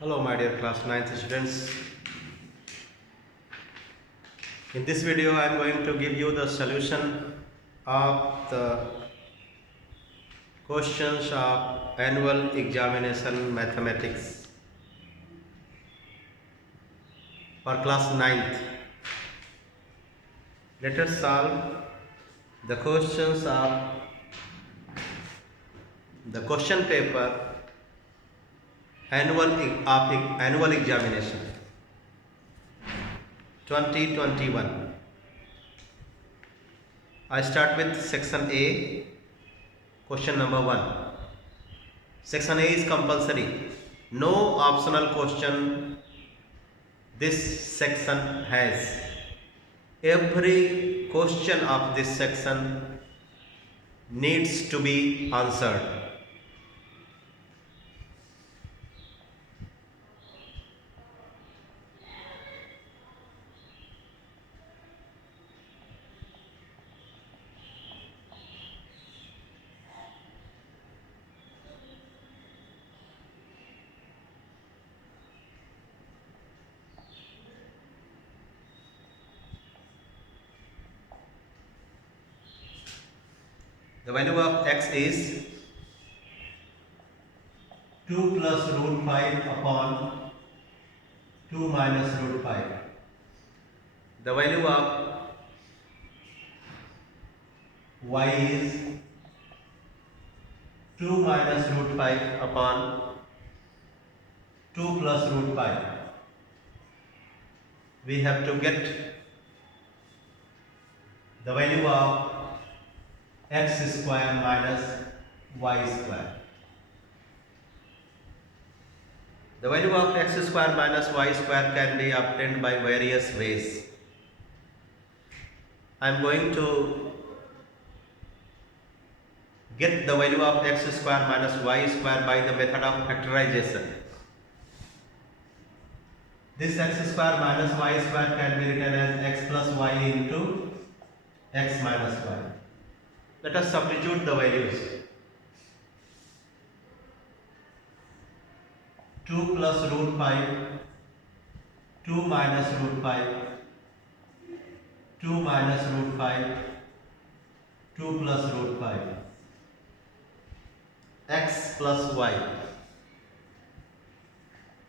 Hello my dear class 9th students. In this video I am going to give you the solution of the questions of annual examination mathematics for class 9th. Let us solve the questions of the question paper annual examination 2021. I start with section A. Question number 1. Section A is compulsory. No optional question this section has. Every question of this section needs to be answered. The value of x is 2 plus root 5 upon 2 minus root 5. The value of y is 2 minus root 5 upon 2 plus root 5. We have to get the value of x square minus y square. The value of x square minus y square can be obtained by various ways. I am going to get the value of x square minus y square by the method of factorization. This x square minus y square can be written as x plus y into x minus y. Let us substitute the values. 2 plus root 5, 2 minus root 5, 2 minus root 5, 2 plus root 5, x plus y,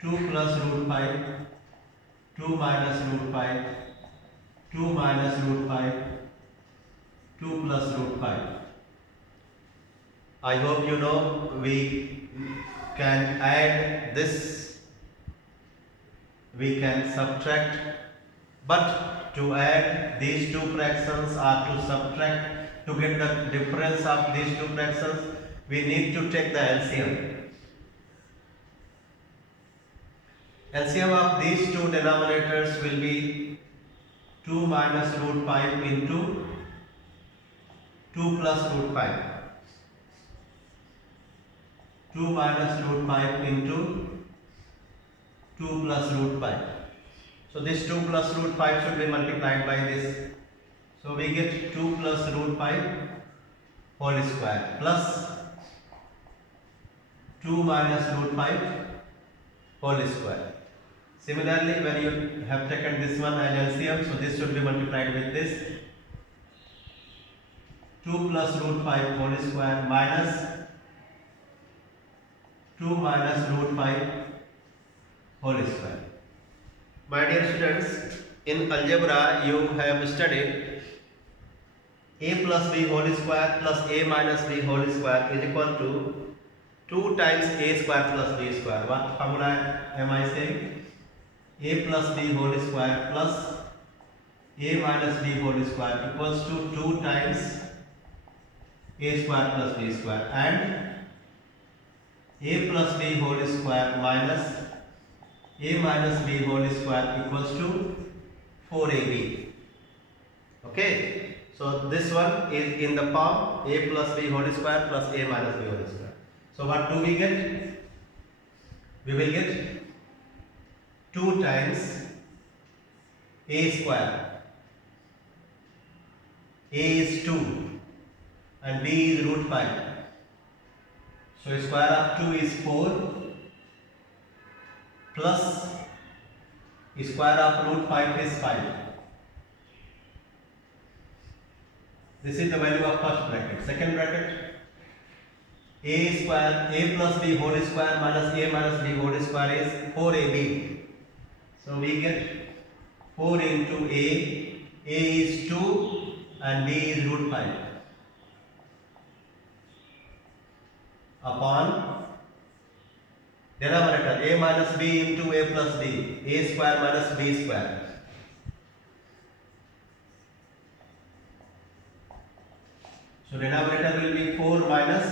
2 plus root 5, 2 minus root 5, 2 minus root 5, 2 plus root 5. I hope you know we can add this, we can subtract, but to add these two fractions or to subtract, to get the difference of these two fractions, we need to take the LCM. LCM of these two denominators will be 2 minus root 5 into 2 plus root 5. 2 minus root 5 into 2 plus root 5. So this 2 plus root 5 should be multiplied by this. So we get 2 plus root 5 whole square plus 2 minus root 5 whole square. Similarly, when you have taken this one as LCM, so this should be multiplied with this. 2 plus root 5 whole square minus 2 minus root 5 whole square. My dear students, in algebra you have studied a plus b whole square plus a minus b whole square is equal to 2 times a square plus b square. What formula am I saying? A plus b whole square plus a minus b whole square equals to 2 times a square plus b square, and a plus b whole square minus a minus b whole square equals to 4ab. Okay, so this one is in the form a plus b whole square plus a minus b whole square. So what do we get? We will get 2 times a square. A is 2 and b is root 5. So square of 2 is 4 plus square of root 5 is 5. This is the value of first bracket. Second bracket, a square, a plus b whole square minus a minus b whole square is 4ab. So we get 4 into a is 2 and b is root 5 upon denominator a minus b into a plus b, a square minus b square. So denominator will be 4 minus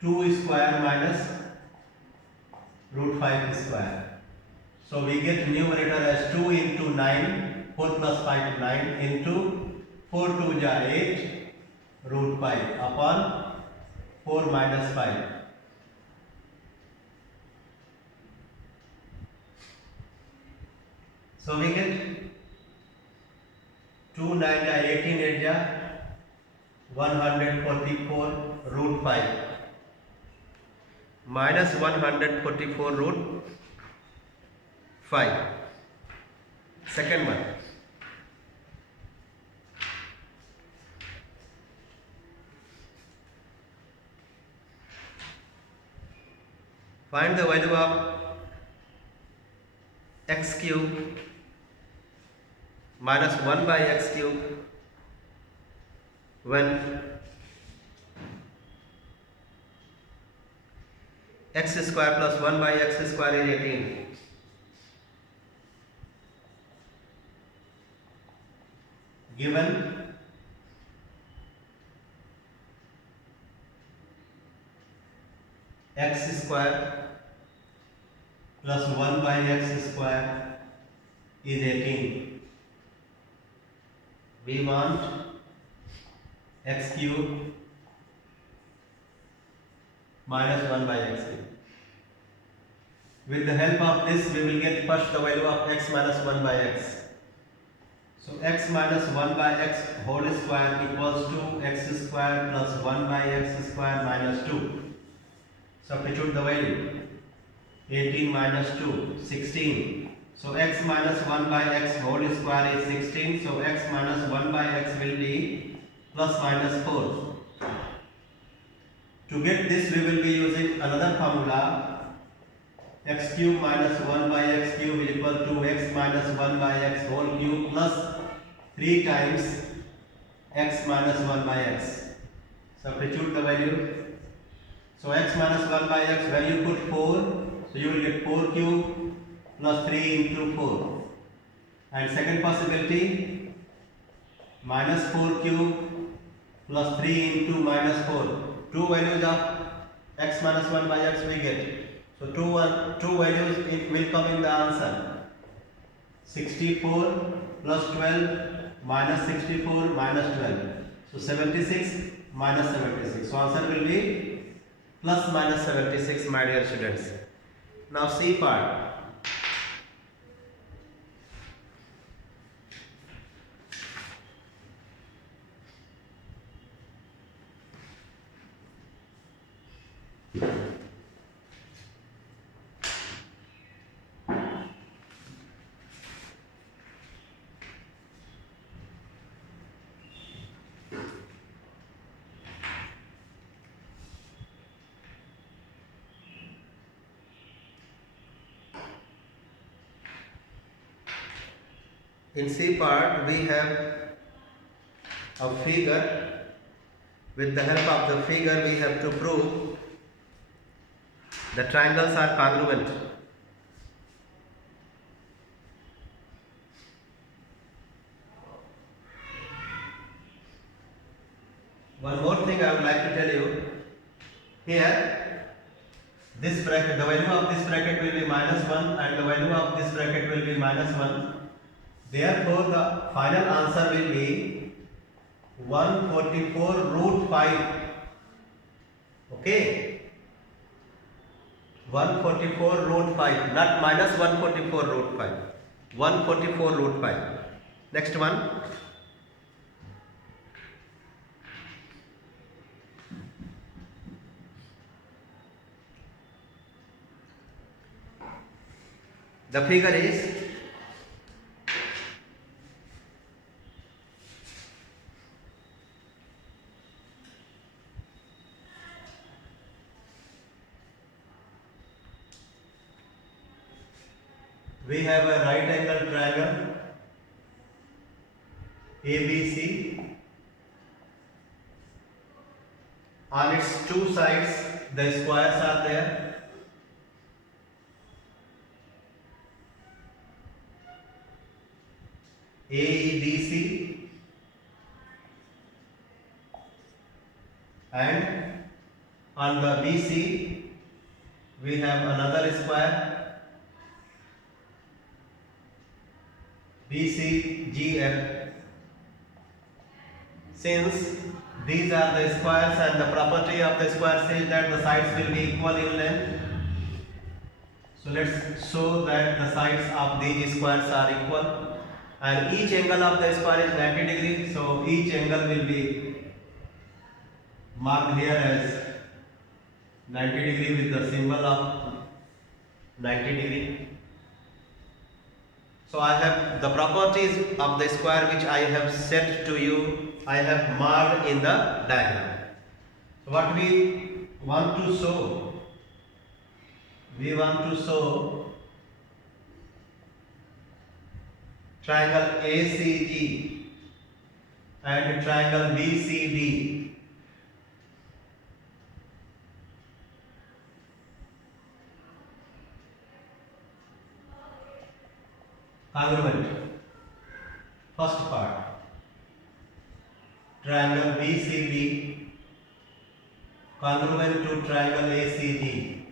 2 square minus root 5 square. So we get numerator as 2 into 9, 4 plus 5 9 into 4 2 ja 8 root 5 upon 4 minus 5. So we get 2 9 ja 18 8 ja 144 root 5 minus 144 root 5. Second one. Find the value of x cube minus 1 by x cube when x square plus 1 by x square is 18. Given x square plus 1 by x square is 18. We want x cube minus 1 by x cube. With the help of this, we will get first the value of x minus 1 by x. So x minus 1 by x whole square equals to x square plus 1 by x square minus 2. Substitute the value. 18 minus 2, 16. So x minus 1 by x whole square is 16. So x minus 1 by x will be plus minus 4. To get this, we will be using another formula. X cube minus 1 by x cube is equal to x minus 1 by x whole cube plus 3 times x minus 1 by x. Substitute the value. So x minus 1 by x, when you put 4, so you will get 4 cube plus 3 into 4. And second possibility, minus 4 cube plus 3 into minus 4. Two values of x minus 1 by x we get. So two values it will come in the answer. 64 plus 12 minus 64 minus 12. So 76 minus 76. So answer will be plus minus 76, my dear students. Now C part. In C part, we have a figure. With the help of the figure, we have to prove the triangles are congruent. One more thing I would like to tell you. Here, this bracket, the value of this bracket will be minus 1 and the value of this bracket will be minus 1. Therefore, the final answer will be 144 root 5. Okay? 144 root 5, not minus 144 root 5. 144 root 5. Next one. The figure is we have a right angle triangle ABC. On its two sides the squares are there. AEBC, and on the BC we have another square BCGF. Since these are the squares and the property of the square says that the sides will be equal in length, so let's show that the sides of these squares are equal and each angle of the square is 90 degrees, so each angle will be marked here as 90 degree with the symbol of 90 degree. So I have the properties of the square which I have said to you, I have marked in the diagram. So what we want to show, we want to show triangle ACG and triangle BCD. Congruent. First part, triangle BCD congruent to triangle ACG.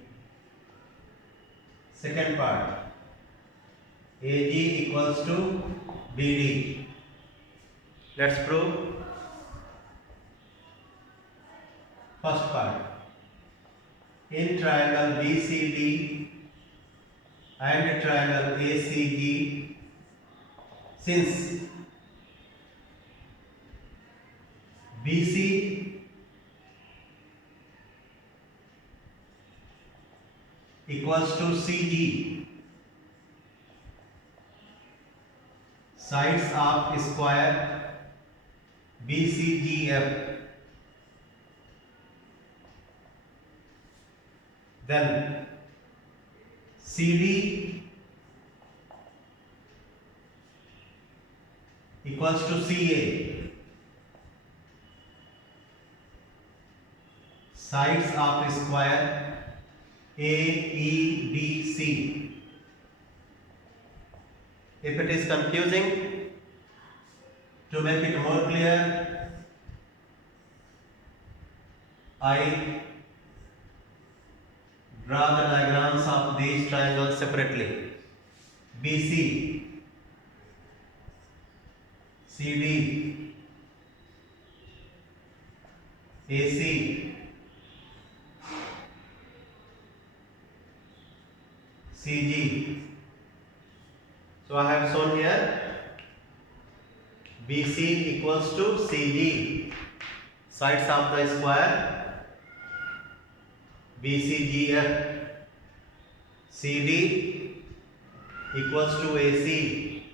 Second part, AG equals to BD. Let's prove. First part, in triangle BCD and triangle ACG, since BC equals to CG, sides of square BCGF, then CD equals to CA, sides of square AEBC. If it is confusing, to make it more clear, I draw the diagrams of these triangles separately. BC, CD, AC, CG. So I have shown here BC equals to CG, sides of the square BCGF, CD equals to AC,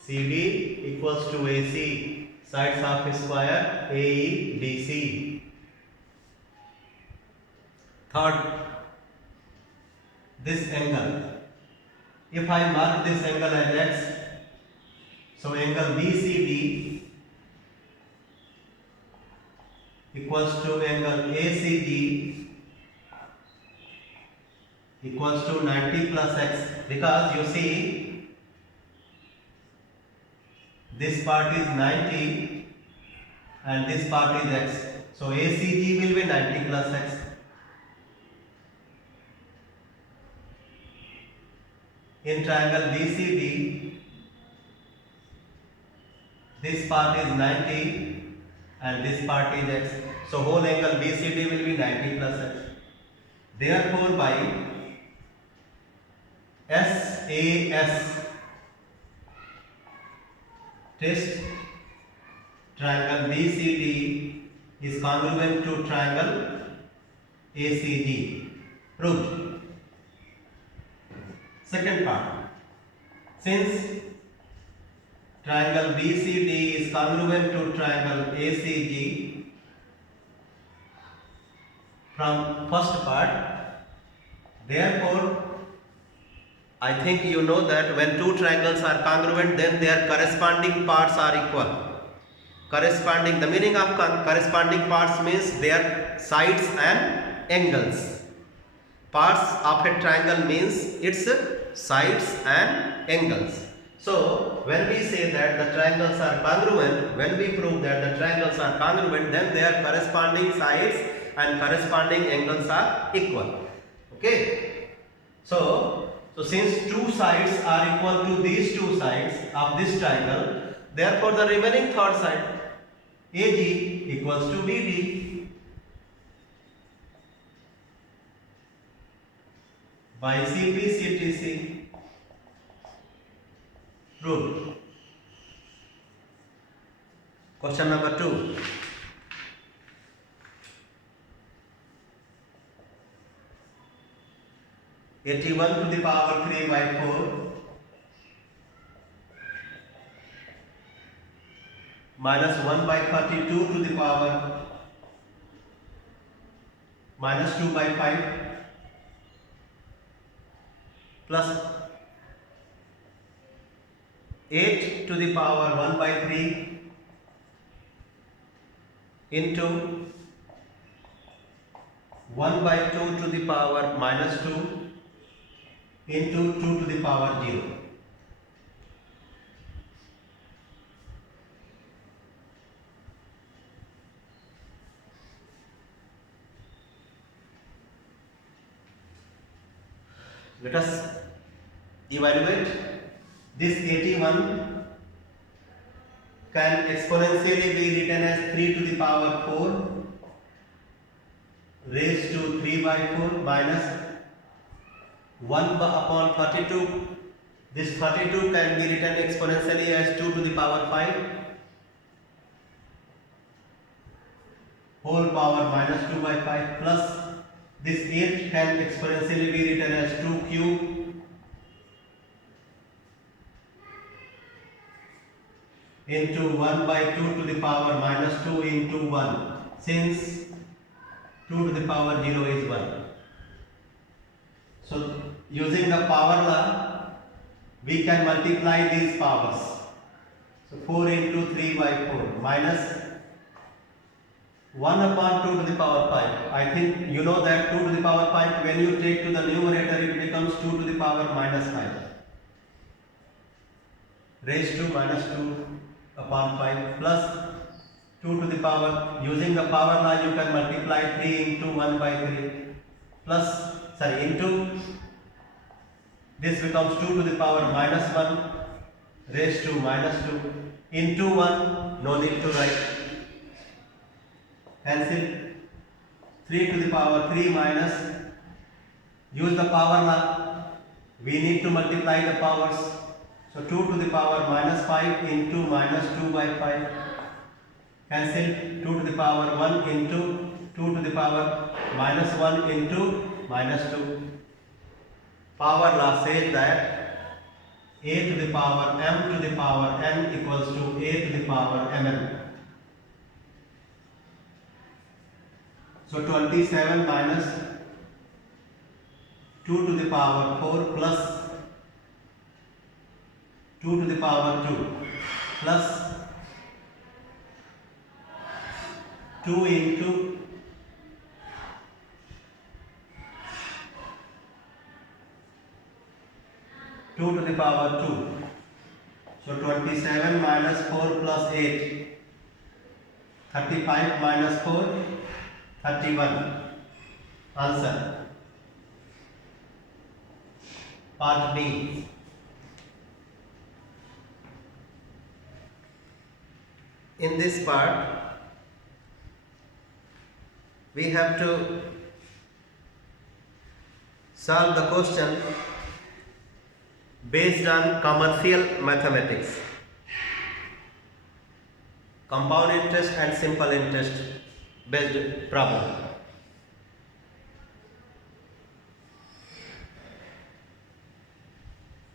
CD equals to AC, sides of square AEBC. Third, this angle, if I mark this angle as X, so angle BCD equals to angle ACG equals to 90 plus X, because you see this part is 90 and this part is X, so ACG will be 90 plus X. In triangle BCD, this part is 90 and this part is X, so whole angle BCD will be 90 plus X. Therefore, by SAS test, triangle BCD is congruent to triangle ACG. Proved. Second part, since triangle BCD is congruent to triangle ACG from first part, therefore I think you know that when two triangles are congruent, then their corresponding parts are equal. The meaning of corresponding parts means their sides and angles. Parts of a triangle means its sides and angles. So when we say that the triangles are congruent, when we prove that the triangles are congruent, then their corresponding sides and corresponding angles are equal. Okay. So since two sides are equal to these two sides of this triangle, therefore the remaining third side AG equals to BD by CP/CTC rule. Question number 2. (81 to the power 3 by 4 minus 1 by 32 to the power minus 2 by 5 plus 8 to the power 1 by 3 into 1 by 2 to the power minus 2 into 2 to the power 0. Let us evaluate. This 81 can exponentially be written as 3 to the power 4 raised to 3 by 4 minus 1 upon 32. This 32 can be written exponentially as 2 to the power 5 whole power minus 2 by 5 plus this 8 can exponentially be written as 2 cube into 1 by 2 to the power minus 2 into 1, since 2 to the power 0 is 1. So using the power law, we can multiply these powers. So 4 into 3 by 4 minus 1 upon 2 to the power 5. I think you know that 2 to the power 5, when you take to the numerator, it becomes 2 to the power minus 5 raised to minus 2 upon 5 plus 2 to the power, using the power law you can multiply 3 into 1 by 3 plus into this becomes 2 to the power minus 1 raised to minus 2 into 1, no need to write, cancel 3 to the power 3 minus, use the power law, we need to multiply the powers. So 2 to the power minus 5 into minus 2 by 5, cancel 2 to the power 1 into 2 to the power minus 1 into minus 2. Power law says that a to the power m to the power n equals to a to the power mn. So 27 minus 2 to the power 4 plus 2 to the power 2 plus 2 into 2 to the power 2. So 27 minus 4 plus 8, 35 minus 4, 31. Answer. Part B. In this part, we have to solve the question based on commercial mathematics, compound interest and simple interest based problem.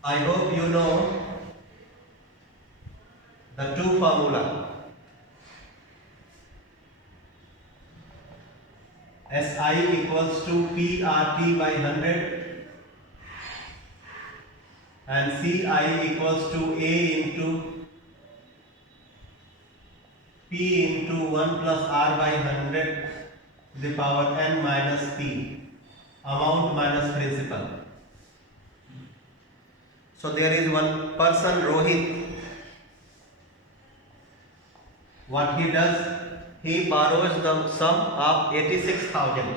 I hope you know the two formula. SI equals to PRT by 100 and CI equals to A into P into 1 plus R by 100 to the power n minus P, amount minus principal. So there is one person, Rohit. What he does, he borrows the sum of 86,000.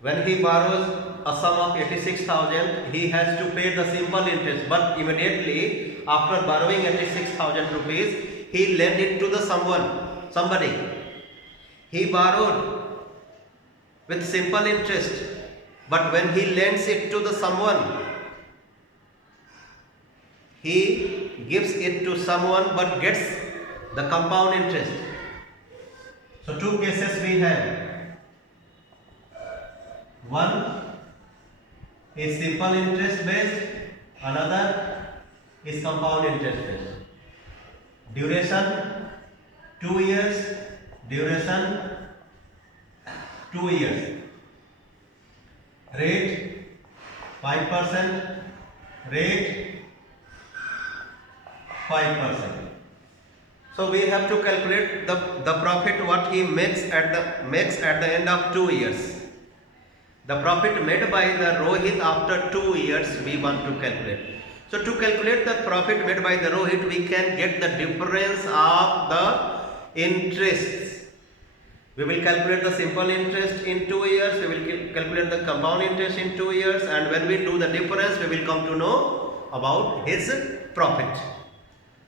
When he borrows a sum of 86,000, he has to pay the simple interest. But immediately after borrowing 86,000 rupees, he lent it to the somebody. He borrowed with simple interest, but when he lends it to the someone, he gives it to someone but gets the compound interest. So two cases we have. One is simple interest based, another is compound interest based. Duration 2 years, duration 2 years. Rate 5%, rate 5%. So we have to calculate the profit what he makes at the end of 2 years. The profit made by the Rohit after 2 years we want to calculate. So to calculate the profit made by the Rohit, we can get the difference of the interests. We will calculate the simple interest in 2 years, we will calculate the compound interest in 2 years, and when we do the difference, we will come to know about his profit.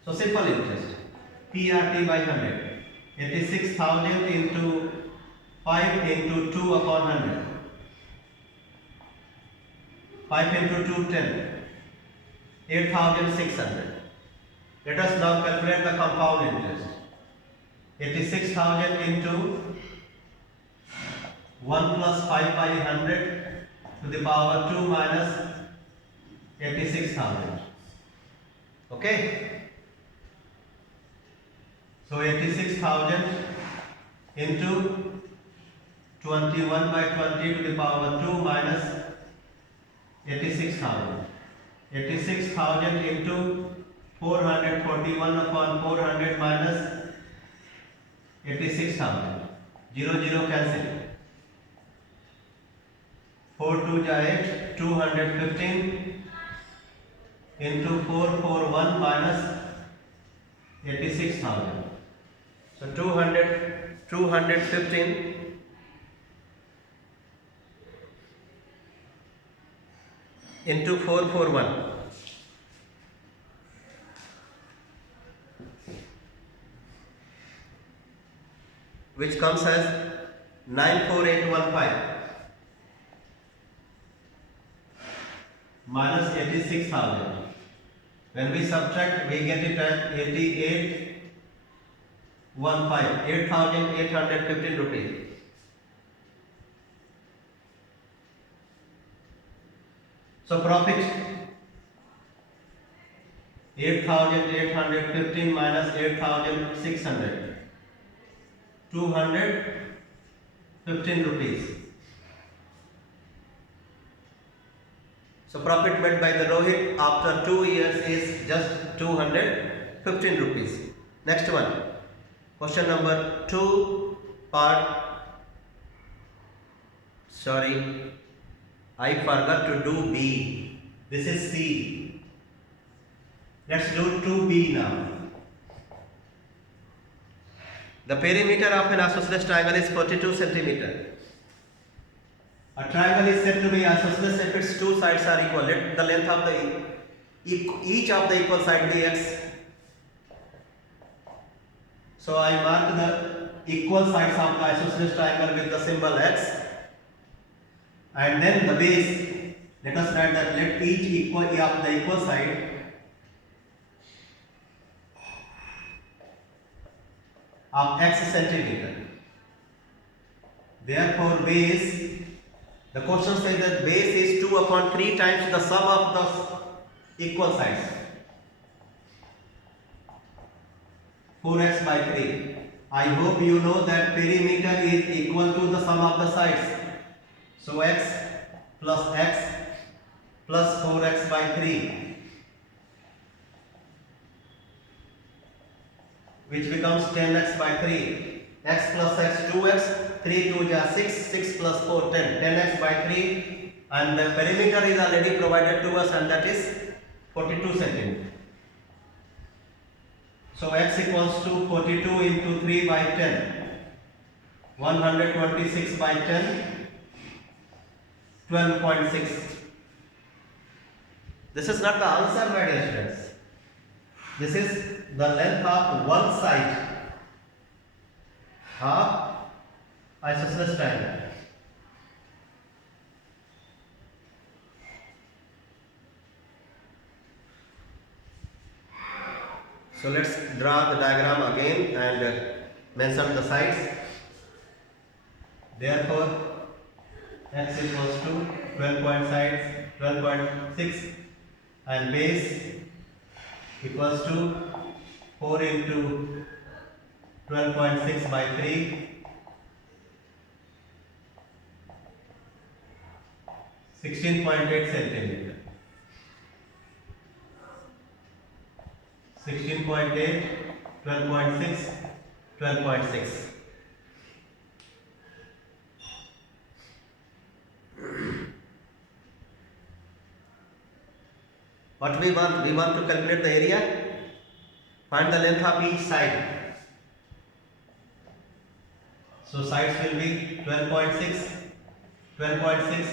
So simple interest, PRT by 100, 86,000 into 5 into 2 upon 100. 5 into 2, 10, 8,600. Let us now calculate the compound interest. 86,000 into 1 plus 5 by 100 to the power 2 minus 86,000. Okay? So 86,000 into 21 by 20 to the power 2 minus 86,000. 86,000 into 441 upon 400 minus 86,000. 0 0 cancel. 4 2 8, 215 into 441 minus 86,000. So 215 into 441, which comes as 94815 minus 86,000. When we subtract, we get it at 8,815 rupees. So profit 8,815 minus 8,600, 215 rupees. So profit made by the Rohit after 2 years is just 215 rupees. Next one, question number 2, I forgot to do B. This is C. Let's do 2B now. The perimeter of an isosceles triangle is 42 centimeter. A triangle is said to be isosceles if its two sides are equal. Let the length of each of the equal side be x. So I mark the equal sides of the isosceles triangle with the symbol x. And then the base, let us write that let each of the equal side of x centimeter. Therefore base, the question says that base is 2 upon 3 times the sum of the equal sides. 4x by 3. I hope you know that perimeter is equal to the sum of the sides. So x plus 4x by 3, which becomes 10x by 3. X plus x 2x, 3 2 is 6, 6 plus 4 10, 10x by 3, and the perimeter is already provided to us, and that is 42 centimeter. So x equals to 42 into 3 by 10, 126 by 10, 12.6. This is not the answer, my dear students. This is the length of one side of isosceles triangle. So let's draw the diagram again and mention the sides. Therefore, x equals to 12.6 and base equals to 4 into 12.6 by 3, 16.8 centimeter. 16.8, 12.6, 12.6. What we want? We want to calculate the area. Find the length of each side. So sides will be 12.6, 12.6,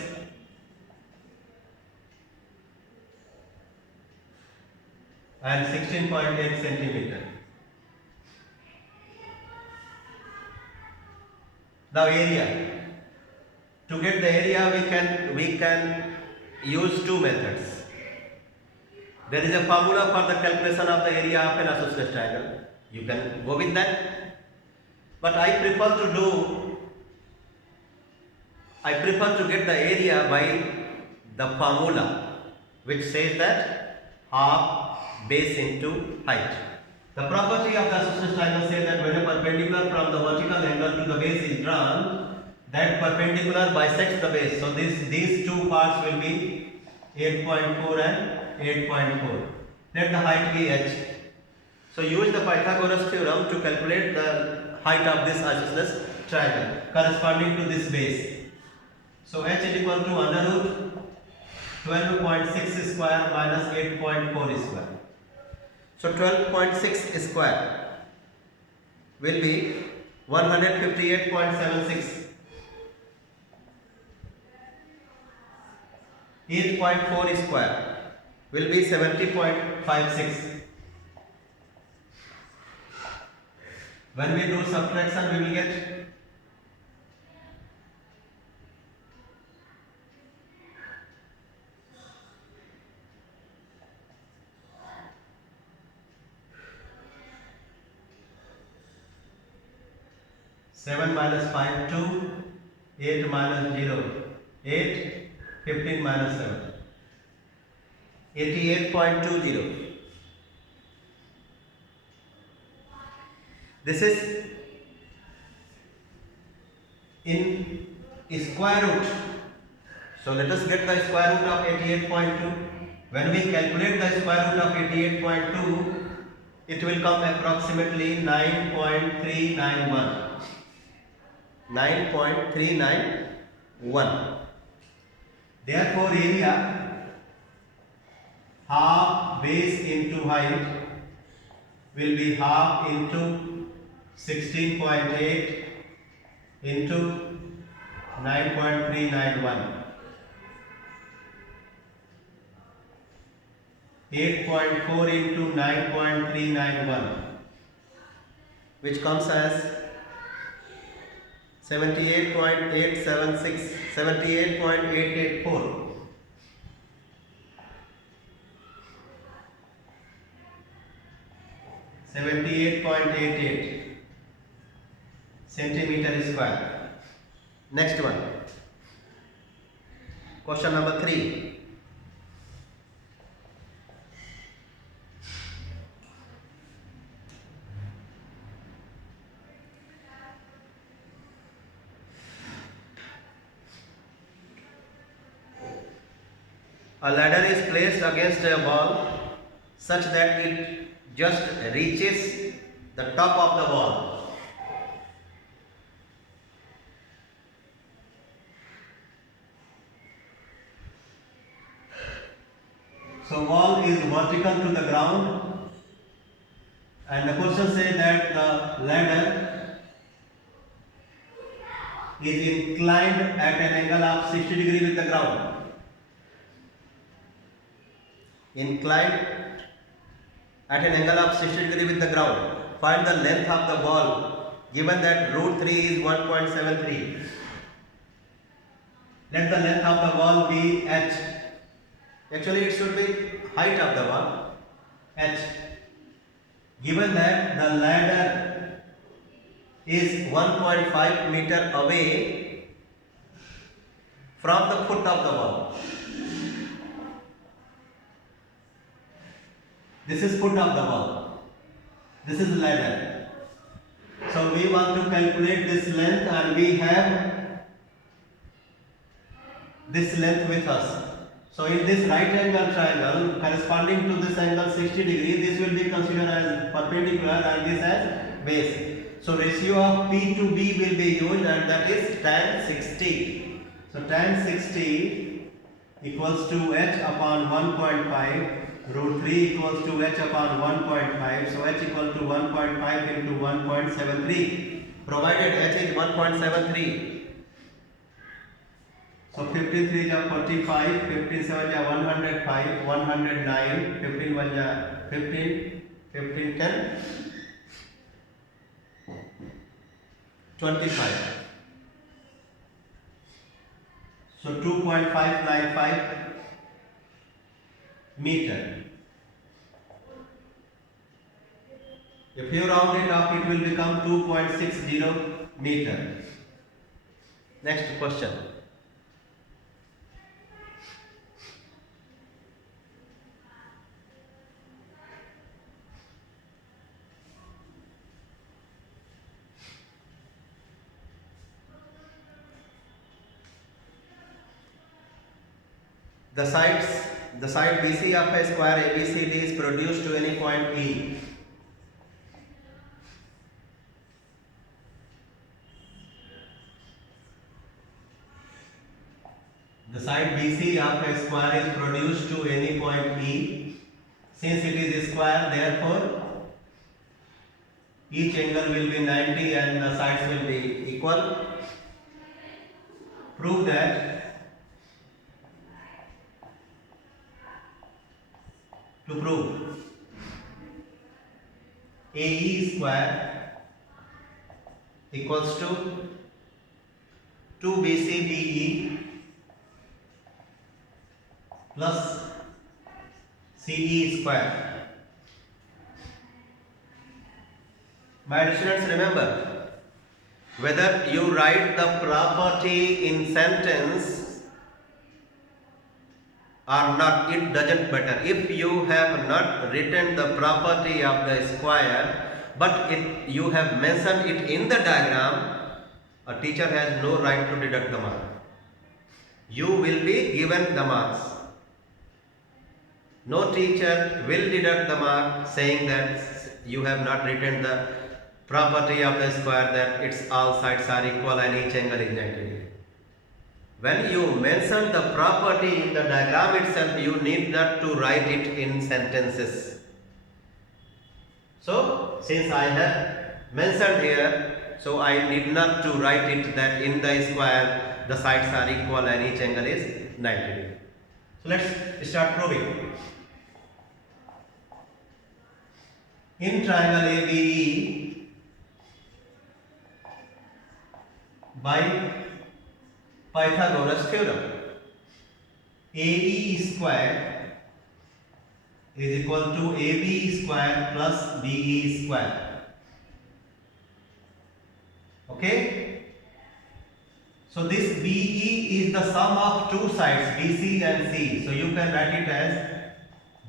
and 16.8 centimeter. The area. To get the area, we can use two methods. There is a formula for the calculation of the area of an isosceles triangle. You can go with that. But I prefer to get the area by the formula which says that half base into height. The property of the isosceles triangle says that when a perpendicular from the vertical angle to the base is drawn, that perpendicular bisects the base. So these two parts will be 8.4 and 8.4. Let the height be h. So use the Pythagoras theorem to calculate the height of this isosceles triangle corresponding to this base. So h is equal to under root 12.6 square minus 8.4 square. So 12.6 square will be 158.76. 8.4 square will be 70.56. When we do subtraction, we will get 7 minus 5, 2, 8 minus 0, 8, 15 minus 7, 88.20. This is in square root. So let us get the square root of 88.2. When we calculate the square root of 88.2, it will come approximately 9.391. 9.391. Therefore, area half base into height will be half into 16.8 into 9.391. 8.4 into 9.391, which comes as 78.876, 78.884. (78.88) centimeter square. Next one. Question number 3. A ladder is placed against a wall such that it just reaches the top of the wall. So wall is vertical to the ground, and the question says that the ladder is inclined at an angle of 60 degree with the ground. Inclined at an angle of 60 degree with the ground. Find the length of the wall given that root 3 is 1.73. Let the length of the wall be h. Actually it should be height of the wall, h. Given that the ladder is 1.5 meter away from the foot of the wall. This is foot of the wall. This is ladder. So we want to calculate this length, and we have this length with us. So in this right angle triangle corresponding to this angle 60 degree, this will be considered as perpendicular and this as base. So ratio of P to B will be used, and that is tan 60. So tan 60 equals to h upon 1.5. Root 3 equals to h upon 1.5. So h equal to 1.5 into 1.73. Provided h is 1.73. So 15 3 is 45, 15 7 is 105, 109, 15 1 is 15, 15 10, 25. So 2.595 meter. If you round it up, it will become 2.60 meter. Next question. The side BC of a square ABCD is produced to any point E. The side BC of a square is produced to any point E. Since it is a square, therefore each angle will be 90 and the sides will be equal. Prove that to prove AE square equals to 2BCBE plus CE square. My dear students, remember, whether you write the property in sentence or not, it doesn't matter. If you have not written the property of the square, but you have mentioned it in the diagram, a teacher has no right to deduct the mark. You will be given the marks. No teacher will deduct the mark saying that you have not written the property of the square, that its all sides are equal and each angle is 90 degree. When you mention the property in the diagram itself, you need not to write it in sentences. So, since I have mentioned here, so I need not to write it that in the square the sides are equal and each angle is 90 degree. So, let's start proving. In triangle ABE, by Pythagoras theorem, AE square is equal to AB square plus BE square. Okay? So this BE is the sum of two sides BC and CE. So you can write it as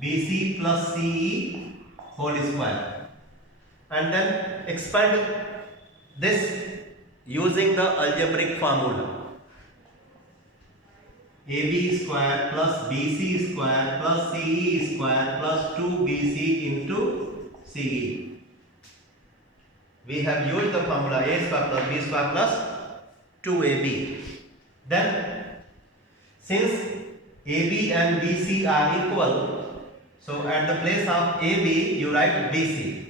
BC plus CE whole square. And then expand this using the algebraic formula. AB square plus BC square plus CE square plus 2BC into CE. We have used the formula A square plus B square plus 2AB. Then since AB and BC are equal, so at the place of AB you write BC.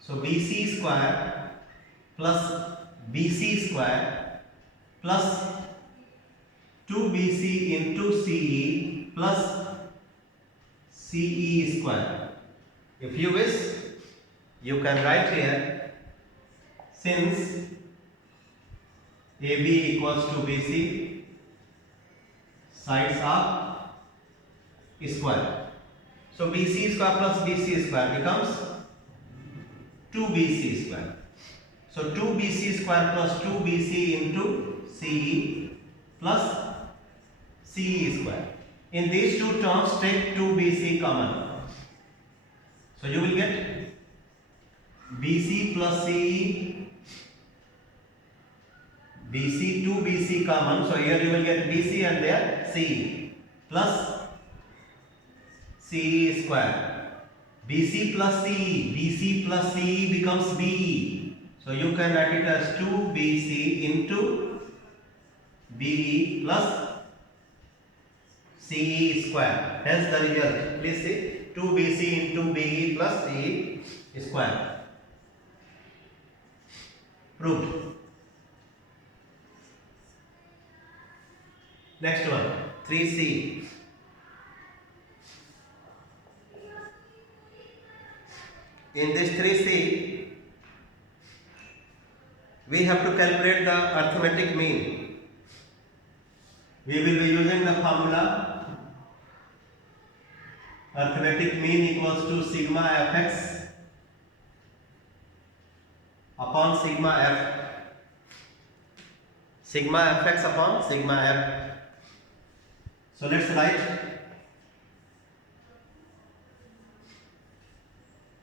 So BC square plus BC square plus 2BC into CE plus CE square. If you wish, you can write here, since AB equals to BC, sides are square. So BC square plus BC square becomes 2BC square. So 2BC square plus 2BC into CE plus CE square. In these two terms, take 2BC common. So you will get BC plus CE, BC 2BC common. So here you will get BC and there CE plus CE square. BC plus CE, BC plus CE becomes BE. So you can write it as 2BC into BE plus CE square. Hence the result. Please see, 2BC into BE plus CE square. Proved. Next one, 3C. In this 3C, we have to calculate the arithmetic mean. We will be using the formula arithmetic mean equals to sigma fx upon sigma f. Sigma fx upon sigma f. So let's write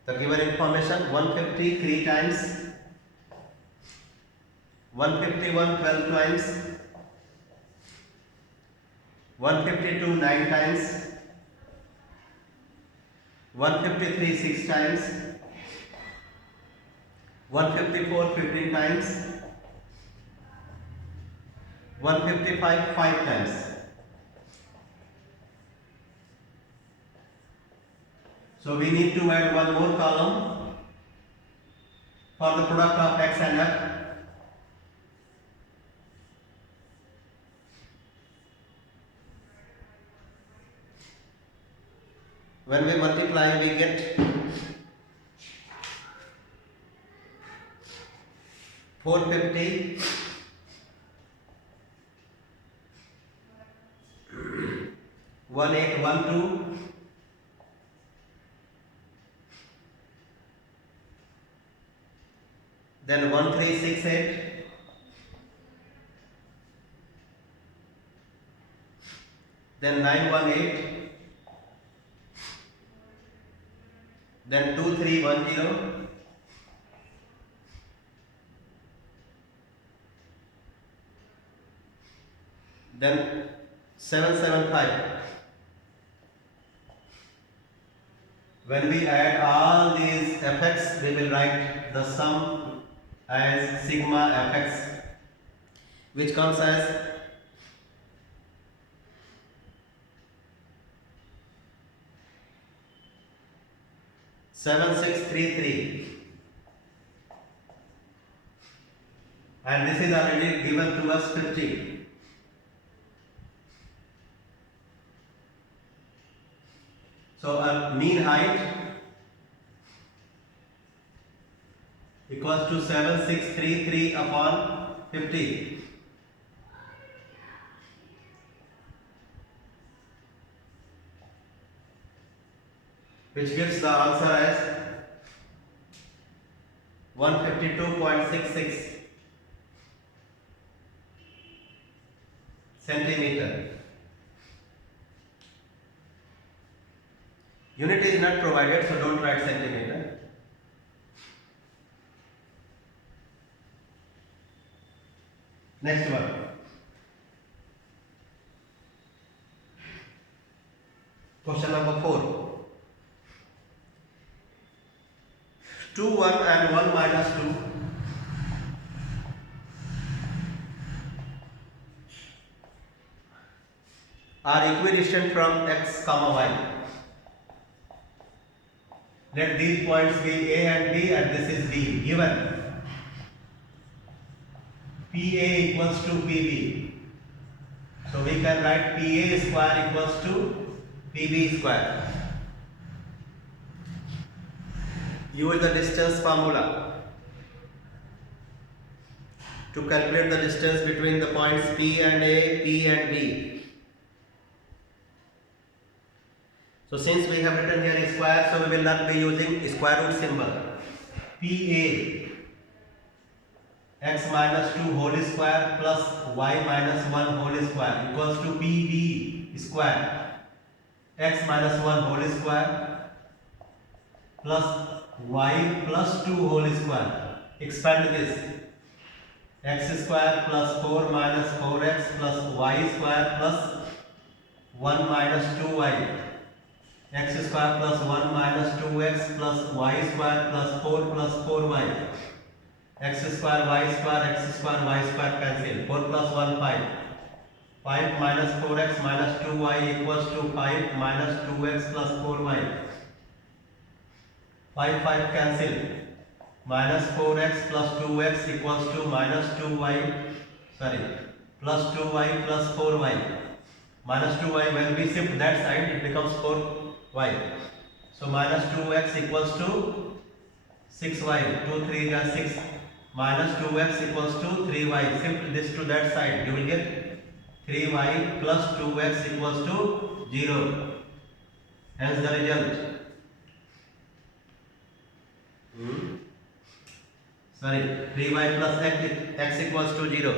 the given information. 150 3 times, 151 12 times, 152 9 times, 153 6 times, 154 15 times, 155 5 times. So we need to add one more column for the product of x and f. When we multiply, we get 450 1812 then 1368 then 918 then 2310 then 775. When we add all these fx, we will write the sum as sigma fx, which comes as 7633, and this is already given to us 50. So our mean height equals to 7633 upon 50. Which gives the answer as 152.66. centimeter. Unit is not provided, so don't write centimeter. Next one. Question number 4. 2, 1 and 1 minus 2 are equidistant from x comma y. Let these points be A and B, and this is B. Given PA equals to PB, so we can write PA square equals to PB square. Use the distance formula to calculate the distance between the points P and A, P and B. So since we have written here square, so we will not be using square root symbol. PA x minus 2 whole square plus y minus 1 whole square equals to PB square x minus 1 whole square plus y plus 2 whole square. Expand this. X square plus 4 minus 4x plus y square plus 1 minus 2y. X square plus 1 minus 2x plus y square plus 4 plus 4y. X square y square cancel. 4 plus 1 5. 5 minus 4x minus 2y equals to 5 minus 2x plus 4y. 5 5 cancel. Minus 4x plus 2x equals to minus 2y, plus 2y plus 4y. Minus 2y, when we shift that side, it becomes 4y. So minus 2x equals to 6y. 2 3 is 6. Minus 2x equals to 3y. Shift this to that side, you will get 3y plus 2x equals to 0. Hence the result. 3y plus x equals to 0.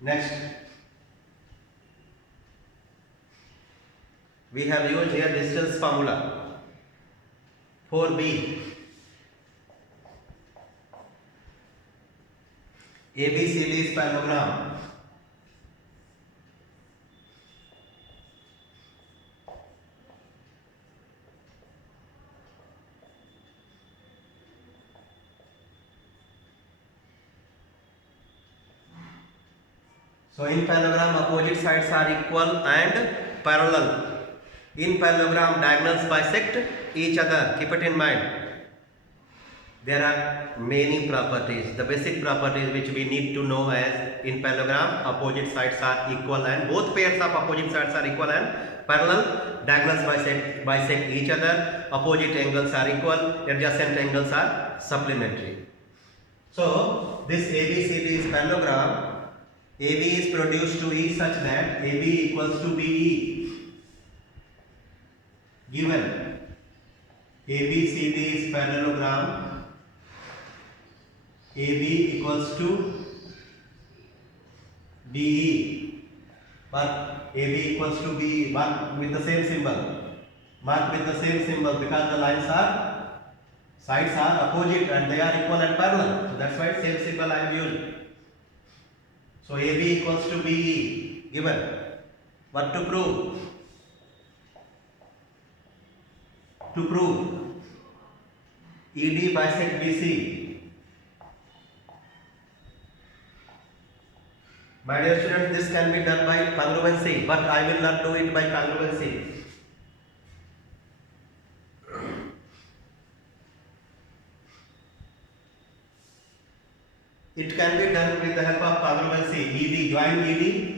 Next, we have used here distance formula. 4b. ABCD is parallelogram. So in parallelogram, opposite sides are equal and parallel. In parallelogram, diagonals bisect each other. Keep it in mind. There are many properties. The basic properties which we need to know as in parallelogram, opposite sides are equal and both pairs of opposite sides are equal and parallel. Diagonals bisect each other. Opposite angles are equal. Adjacent angles are supplementary. So this ABCD is parallelogram. AB is produced to E such that AB equals to BE. Given ABCD is parallelogram, AB equals to BE. Mark AB equals to BE. Mark with the same symbol. Mark with the same symbol because the lines are sides are opposite and they are equal and parallel. So that's why same symbol I am using. So AB equals to BE. Given. What to prove? To prove ED bisect BC. My dear students, this can be done by congruency, but I will not do it by congruency. It can be done with the help of congruency. ED, join ED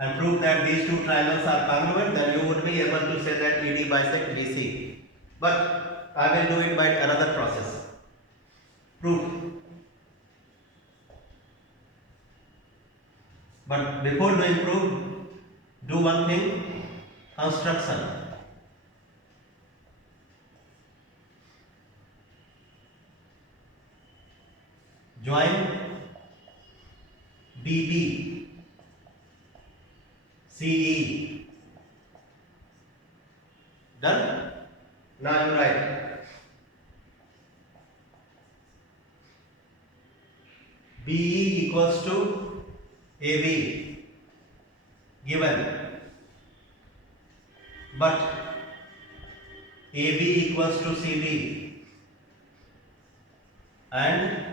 and prove that these two triangles are congruent, then you would be able to say that ED bisect BC. But I will do it by another process. Proof. But before doing proof, do one thing, construction. Join BB, CE. Done? Now you write BE equals to AB given, but AB equals to CD and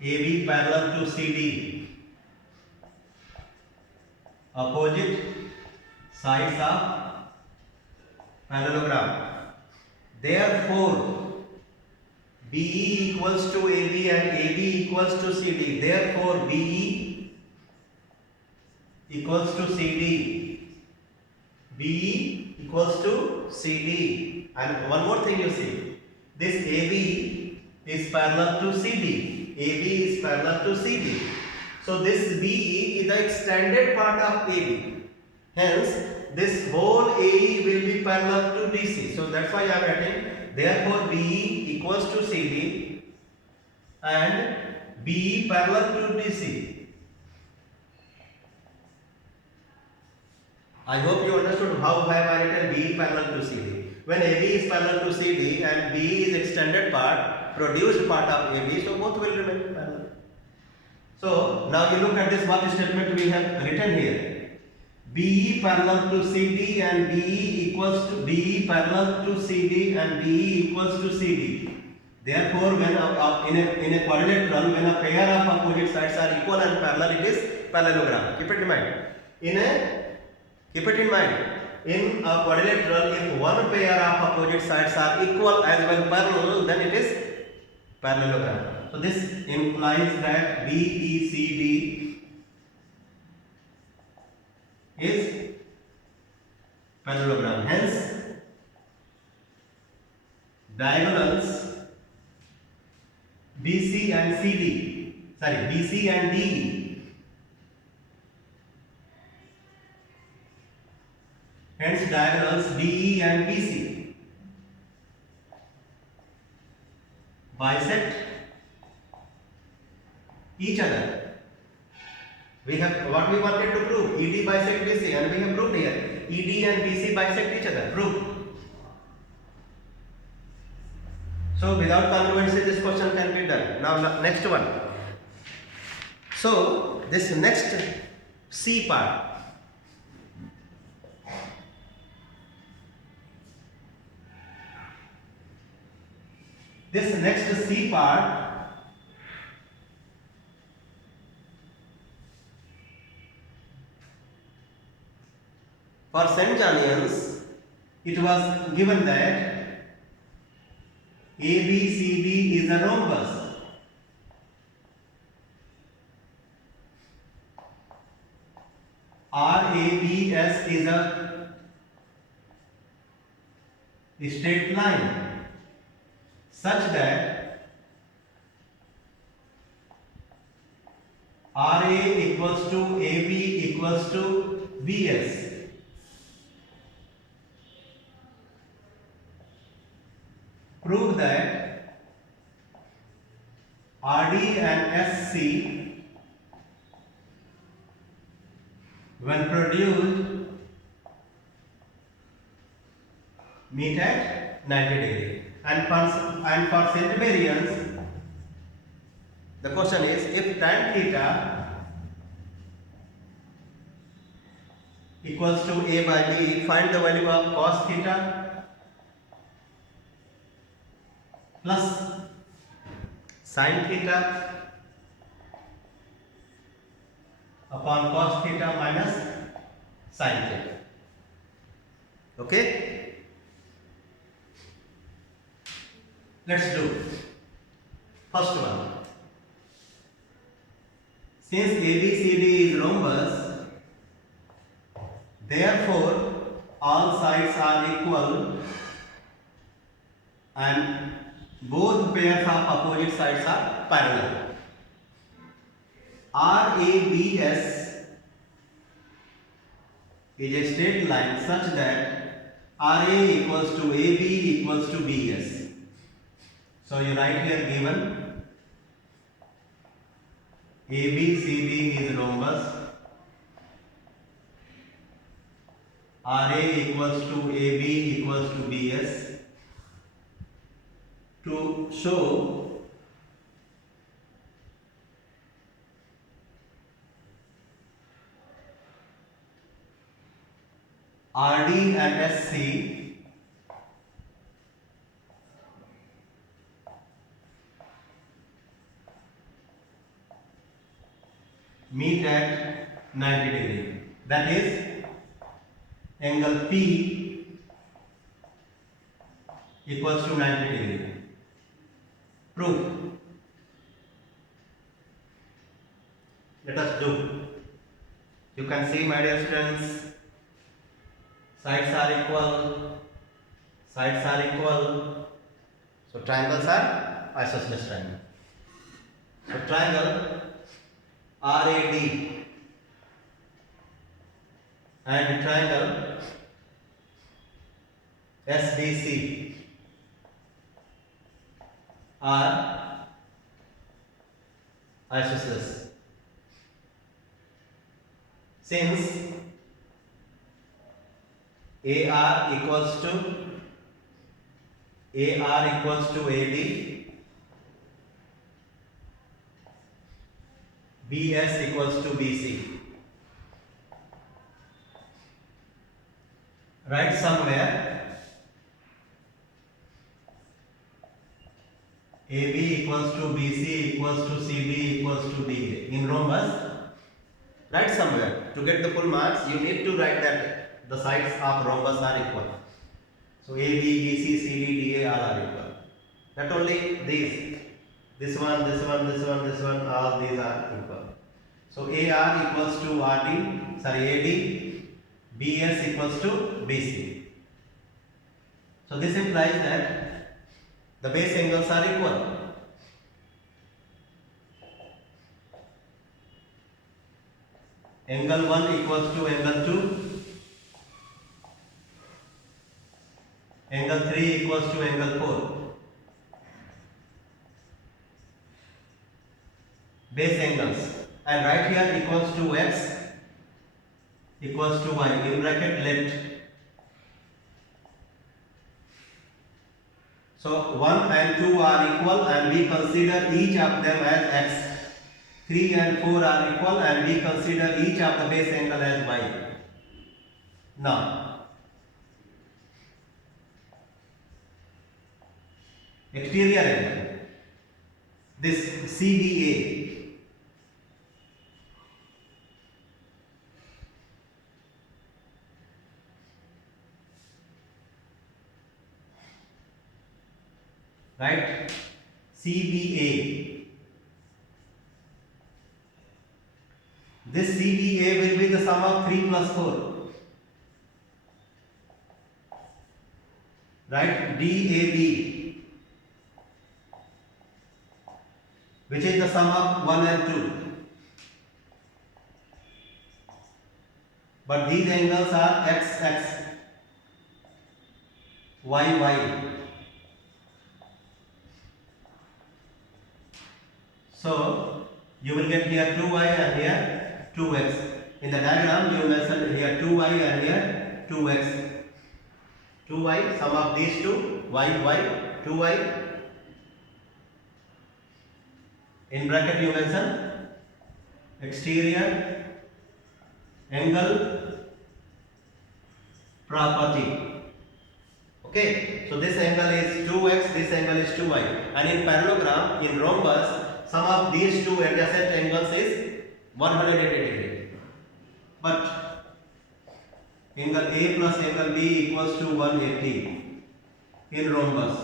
AB parallel to CD, opposite sides of parallelogram. Therefore, BE equals to AB and AB equals to CD. Therefore, BE equals to CD. BE equals to CD. And one more thing you see. This AB is parallel to CD. AB is parallel to CD. So this BE is the extended part of AB. Hence, this whole AE will be parallel to DC. So that's why I am writing. Therefore, BE equals to CD and BE parallel to DC. I hope you understood how have I written BE parallel to CD. When AB is parallel to CD and BE is extended part, produced part of AB, so both will remain parallel. So now you look at this what statement we have written here. BE parallel to CD and BE equals to BE parallel to CD and BE equals to CD. Therefore, when in a quadrilateral, when a pair of opposite sides are equal and parallel, it is parallelogram. Keep it in mind. Keep it in mind. In a quadrilateral, if one pair of opposite sides are equal as well parallel, then it is parallelogram. So this implies that BECD is parallelogram. Hence, diagonals BC and DE. Hence, diagonals DE and BC bisect each other. We have what we wanted to prove. ED bisect BC, and we have proved here. ED and BC bisect each other. Prove. So without congruency, this question can be done. Now next one. So this next C part. This next C part for St. Johnians, it was given that ABCD is a rhombus. RABS is a straight line such that RA equals to AB equals to BS. Prove that RD and SC when produced meet at 90 degree. And for centimerians, the question is, if tan theta equals to A by B, find the value of cos theta plus sin theta upon cos theta minus sin theta. Okay? Let's do first one. Since ABCD is rhombus, therefore all sides are equal and both pairs of opposite sides are parallel. RABS is a straight line such that RA equals to AB equals to BS. So you write here given ABCD is rhombus. RA equals to AB equals to BS. To show RD and SC meet at 90 degree. That is, angle P equals to 90 degree. Proof. Let us do. You can see, my dear students, sides are equal, sides are equal, so triangles are isosceles triangle. So triangle RAD and triangle SBC are isosceles. Since AR equals to AB, BS equals to BC. Write somewhere AB equals to BC equals to CD equals to DA in rhombus. Write somewhere. To get the full marks, you need to write that the sides of rhombus are equal. So AB, BC, CD, DA all are equal. Not only these, this one, all these are equal. So AR equals to AD, BS equals to BC. So this implies that the base angles are equal. Angle 1 equals to angle 2. Angle 3 equals to angle 4. Base angles. And right here equals to x equals to y. In bracket let. So 1 and 2 are equal and we consider each of them as x. 3 and 4 are equal and we consider each of the base angle as y. Now, exterior angle, this CBA, right? CBA. This CBA will be the sum of 3 plus 4. Right? DAB, which is the sum of 1 and 2. But these angles are x, y. So you will get here 2y and here 2x. In the diagram you mentioned here 2y and here 2x. 2y, sum of these two, y, 2y. In bracket you mention exterior angle property. Okay, so this angle is 2x, this angle is 2y. And in parallelogram, in rhombus, sum of these two adjacent angles is 180 degree. But angle A plus angle B equals to 180 in rhombus.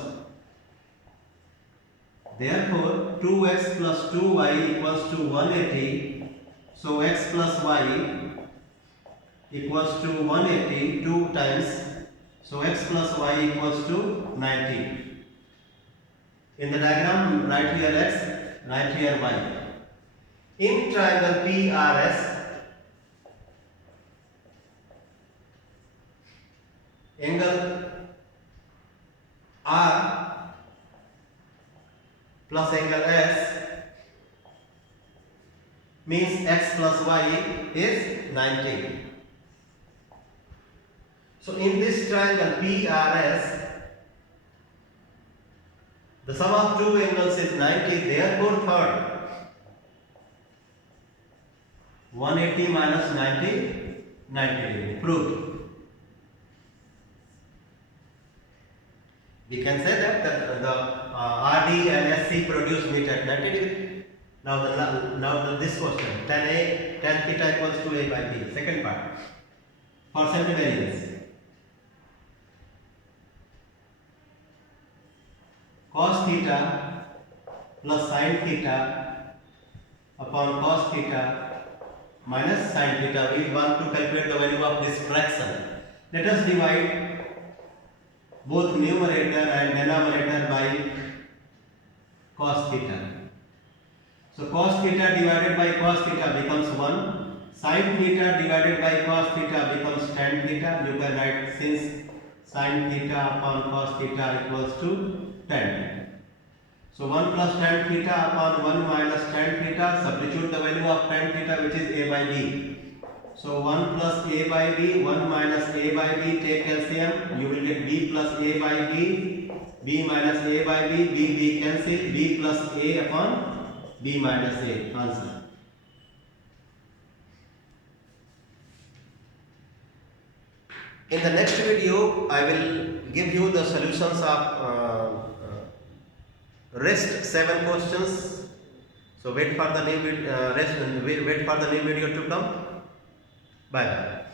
Therefore, 2x plus 2y equals to 180. So x plus y equals to 180 2 times. So x plus y equals to 90. In the diagram, write here x, write here y. In triangle PRS, angle R plus angle S means x plus y is 90. So in this triangle PRS, the sum of two angles is 90, therefore third 180 minus 90, 90 degree. Proved. We can say that the RD and SC produce meet at 90 degree. Now this question, tan A, tan theta equals to A by B. Second part, for semivariance. Cos theta plus sin theta upon cos theta minus sin theta. We want to calculate the value of this fraction. Let us divide both numerator and denominator by cos theta. So cos theta divided by cos theta becomes 1. Sin theta divided by cos theta becomes tan theta. You can write since sin theta upon cos theta equals to tan theta. So 1 plus tan theta upon 1 minus tan theta. Substitute the value of tan theta, which is A by B. So 1 plus A by B, 1 minus A by B, take LCM, you will get B plus A by B, B minus A by B, B cancel, B plus A upon B minus A, answer. In the next video, I will give you the solutions of rest 7 questions. So wait for the new video to come. Bye bye.